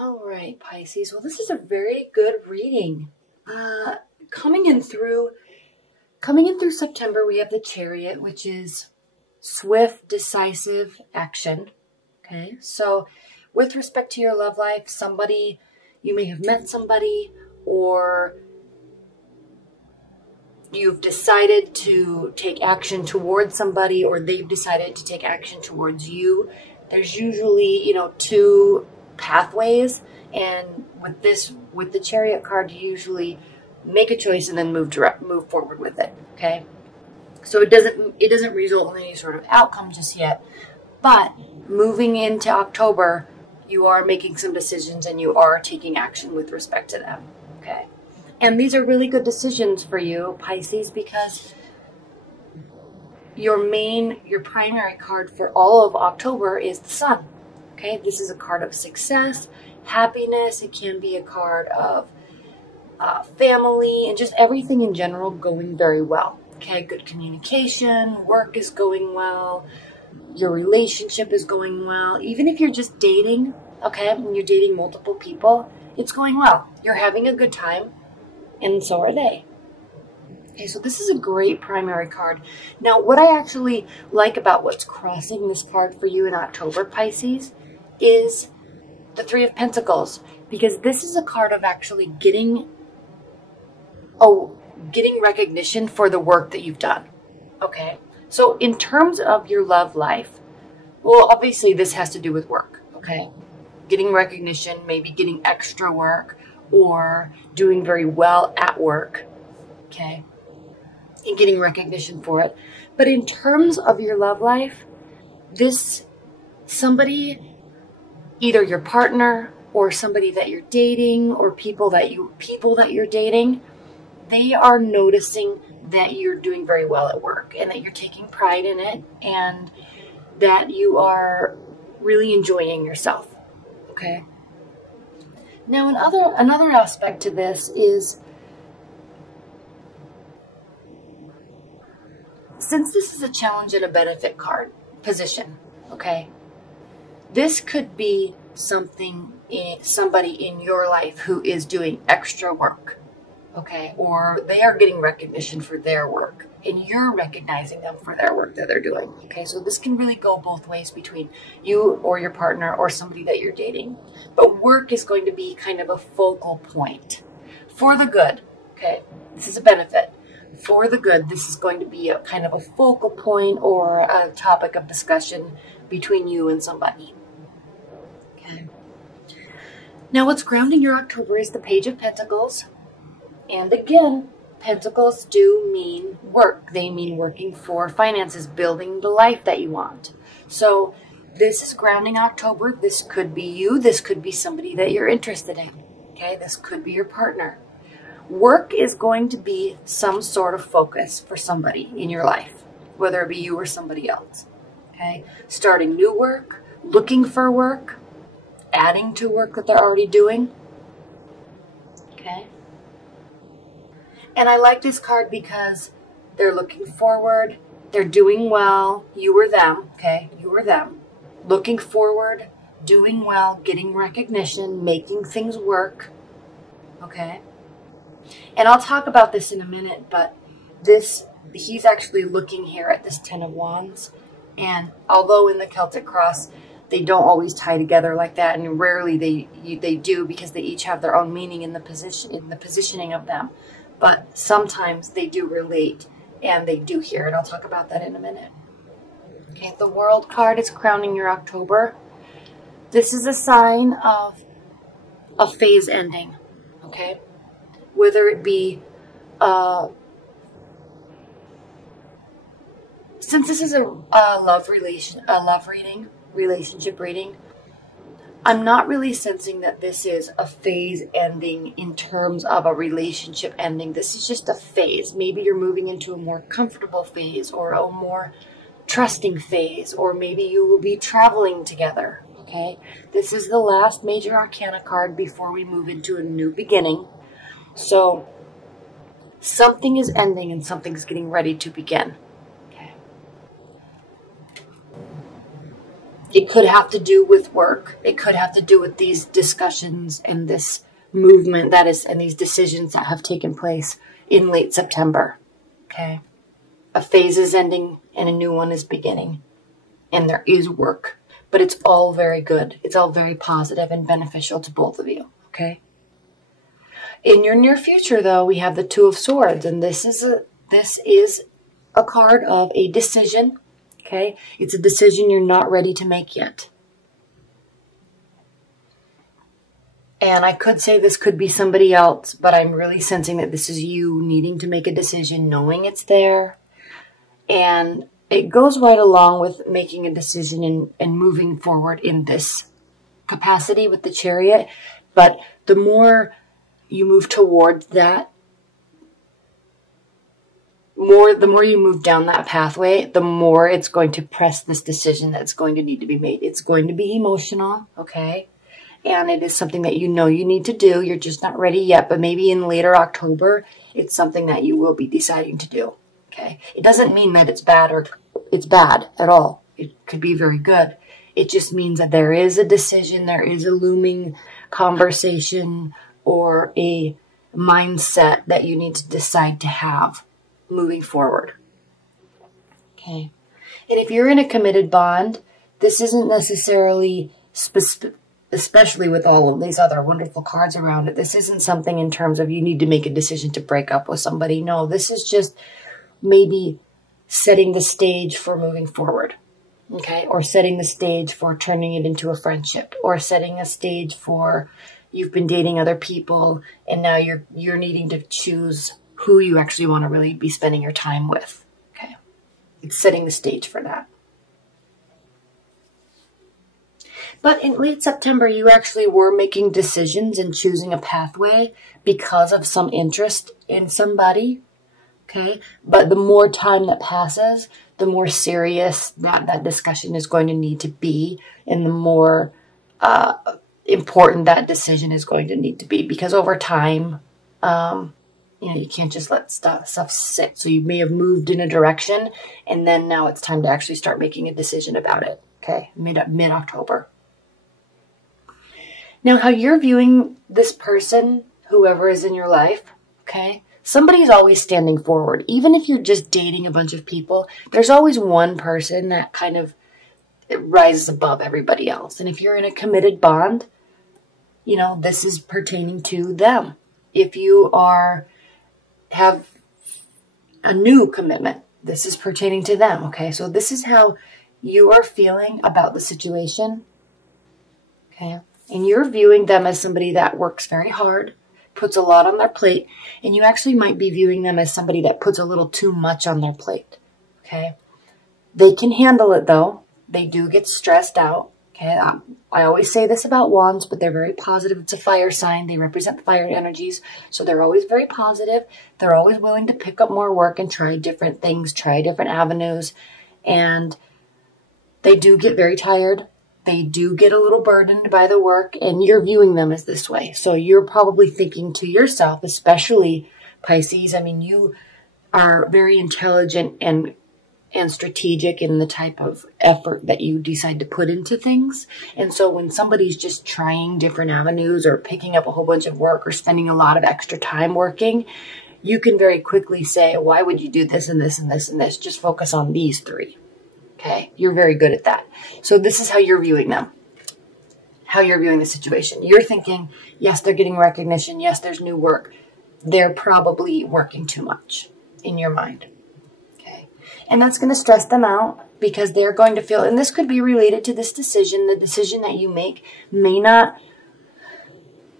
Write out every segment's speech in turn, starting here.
All right, Pisces. Well, this is a very good reading. Coming in through September, we have the Chariot, which is swift, decisive action. Okay, so with respect to your love life, you may have met somebody, or you've decided to take action towards somebody, or they've decided to take action towards you. There's usually, two pathways, and with the Chariot card, you usually make a choice and then move forward with it. Okay, so it doesn't result in any sort of outcome just yet, but moving into October, you are making some decisions and you are taking action with respect to them. Okay, and these are really good decisions for you, Pisces, because your primary card for all of October is the Sun. Okay, this is a card of success, happiness. It can be a card of family, and just everything in general going very well. Okay, good communication, work is going well, your relationship is going well. Even if you're just dating, okay, and you're dating multiple people, it's going well. You're having a good time, and so are they. Okay, so this is a great primary card. Now, what I actually like about what's crossing this card for you in October, Pisces, is the Three of Pentacles, because this is a card of actually getting recognition for the work that you've done. Okay, so in terms of your love life, well, obviously this has to do with work. Okay, getting recognition, maybe getting extra work, or doing very well at work. Okay, and getting recognition for it. But in terms of your love life, somebody, either your partner or somebody that you're dating, or people that you're dating, they are noticing that you're doing very well at work and that you're taking pride in it and that you are really enjoying yourself. Okay. Now, another aspect to this is, since this is a challenge and a benefit card position, okay, this could be somebody in your life who is doing extra work, okay, or they are getting recognition for their work and you're recognizing them for their work that they're doing. Okay, so this can really go both ways between you or your partner or somebody that you're dating. But work is going to be kind of a focal point for the good. Okay, this is a benefit. For the good, this is going to be a kind of a focal point or a topic of discussion between you and somebody. Okay. Now, what's grounding your October is the Page of Pentacles. And again, Pentacles do mean work. They mean working for finances, building the life that you want. So this is grounding October. This could be you. This could be somebody that you're interested in. Okay, this could be your partner. Work is going to be some sort of focus for somebody in your life, whether it be you or somebody else. Okay, starting new work, looking for work, adding to work that they're already doing. Okay. And I like this card because they're looking forward, they're doing well, you or them, okay, you or them, looking forward, doing well, getting recognition, making things work, okay. And I'll talk about this in a minute, but he's actually looking here at this Ten of Wands, and although in the Celtic cross, they don't always tie together like that, and rarely they do, because they each have their own meaning in the positioning of them. But sometimes they do relate, and they do here, and I'll talk about that in a minute. Okay, the World card is crowning your October. This is a sign of a phase ending, okay? Whether it be, since this is a relationship reading, I'm not really sensing that this is a phase ending in terms of a relationship ending. This is just a phase. Maybe you're moving into a more comfortable phase or a more trusting phase, or maybe you will be traveling together, okay? This is the last major arcana card before we move into a new beginning. So something is ending and something's getting ready to begin. Okay. It could have to do with work. It could have to do with these discussions and this movement that is, and these decisions that have taken place in late September. Okay. A phase is ending and a new one is beginning. And there is work. But it's all very good. It's all very positive and beneficial to both of you. Okay. In your near future, though, we have the Two of Swords. And this is a card of a decision. Okay. It's a decision you're not ready to make yet. And I could say this could be somebody else, but I'm really sensing that this is you needing to make a decision, knowing it's there. And it goes right along with making a decision and moving forward in this capacity with the Chariot. But the more you move towards that, the more you move down that pathway, the more it's going to press this decision that's going to need to be made. It's going to be emotional, okay? And it is something that you know you need to do. You're just not ready yet, but maybe in later October, it's something that you will be deciding to do. Okay. It doesn't mean that it's bad or it's bad at all. It could be very good. It just means that there is a decision, there is a looming conversation or a mindset that you need to decide to have moving forward. Okay. And if you're in a committed bond, this isn't necessarily especially with all of these other wonderful cards around it, this isn't something in terms of you need to make a decision to break up with somebody. No, this is just maybe setting the stage for moving forward, okay? Or setting the stage for turning it into a friendship, or setting a stage for you've been dating other people and now you're needing to choose who you actually want to really be spending your time with, okay? It's setting the stage for that. But in late September, you actually were making decisions and choosing a pathway because of some interest in somebody, okay? But the more time that passes, the more serious that discussion is going to need to be, and the more important that decision is going to need to be. Because over time, you can't just let stuff sit. So you may have moved in a direction, and then now it's time to actually start making a decision about it, okay? Mid-October. Now, how you're viewing this person, whoever is in your life, okay? Somebody's always standing forward. Even if you're just dating a bunch of people, there's always one person that kind of rises above everybody else. And if you're in a committed bond, this is pertaining to them. If you have a new commitment, this is pertaining to them, okay? So this is how you are feeling about the situation, okay? And you're viewing them as somebody that works very hard, puts a lot on their plate, and you actually might be viewing them as somebody that puts a little too much on their plate, okay? They can handle it, though. They do get stressed out, okay? I always say this about wands, but they're very positive. It's a fire sign. They represent fire energies, so they're always very positive. They're always willing to pick up more work and try different things, try different avenues, and they do get very tired. They do get a little burdened by the work, and you're viewing them as this way. So you're probably thinking to yourself, especially Pisces, I mean, you are very intelligent and strategic in the type of effort that you decide to put into things. And so when somebody's just trying different avenues or picking up a whole bunch of work or spending a lot of extra time working, you can very quickly say, why would you do this and this and this and this? Just focus on these three. Okay, you're very good at that. So this is how you're viewing them, how you're viewing the situation. You're thinking, yes, they're getting recognition. Yes, there's new work. They're probably working too much in your mind. Okay, and that's going to stress them out because they're going to feel, and this could be related to this decision. The decision that you make may not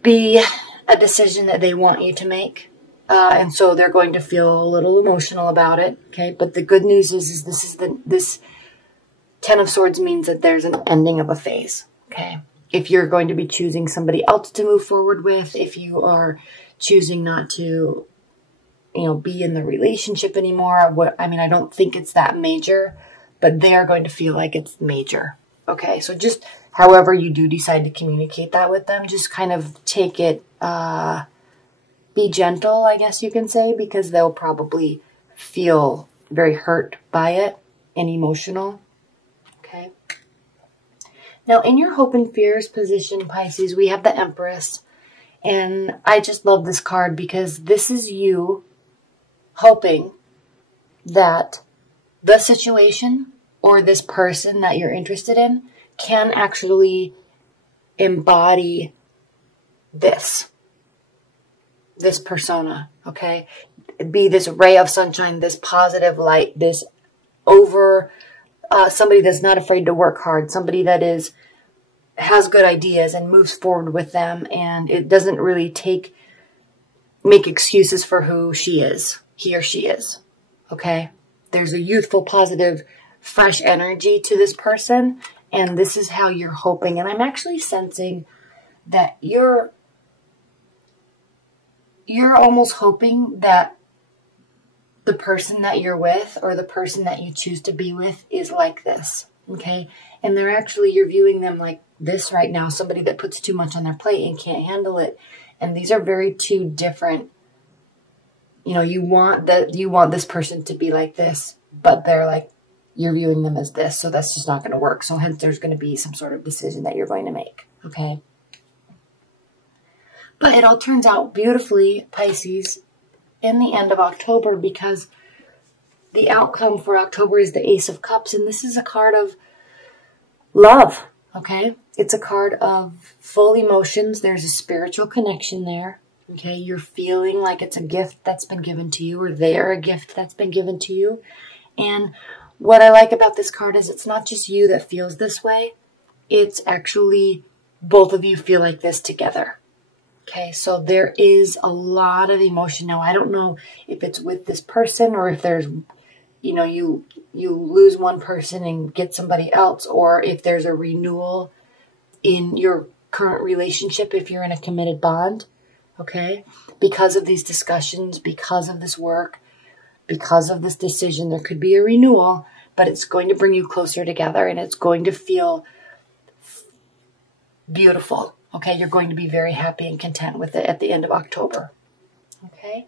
be a decision that they want you to make. And so they're going to feel a little emotional about it. Okay, but the good news is this Ten of Swords means that there's an ending of a phase, okay? If you're going to be choosing somebody else to move forward with, if you are choosing not to, be in the relationship anymore, I don't think it's that major, but they are going to feel like it's major, okay? So just however you do decide to communicate that with them, just kind of take it, be gentle, I guess you can say, because they'll probably feel very hurt by it and emotional. Okay. Now, in your hope and fears position, Pisces, we have the Empress. And I just love this card because this is you hoping that the situation or this person that you're interested in can actually embody this persona, okay? Be this ray of sunshine, this positive light, this somebody that's not afraid to work hard, somebody that has good ideas and moves forward with them, and it doesn't really make excuses for who he or she is, okay? There's a youthful, positive, fresh energy to this person, and this is how you're hoping. And I'm actually sensing that you're almost hoping that the person that you're with or the person that you choose to be with is like this, okay? And you're viewing them like this right now, somebody that puts too much on their plate and can't handle it. And these are very two different, you want this person to be like this, but they're like, you're viewing them as this, so that's just not going to work. So hence there's going to be some sort of decision that you're going to make, okay? But it all turns out beautifully, Pisces, in the end of October, because the outcome for October is the Ace of Cups, and this is a card of love, okay? It's a card of full emotions. There's a spiritual connection there, okay? You're feeling like it's a gift that's been given to you, or they're a gift that's been given to you. And what I like about this card is it's not just you that feels this way. It's actually both of you feel like this together. Okay, so there is a lot of emotion. Now, I don't know if it's with this person or if there's, you lose one person and get somebody else, or if there's a renewal in your current relationship if you're in a committed bond, okay? Because of these discussions, because of this work, because of this decision, there could be a renewal, but it's going to bring you closer together and it's going to feel beautiful. Okay, you're going to be very happy and content with it at the end of October. Okay?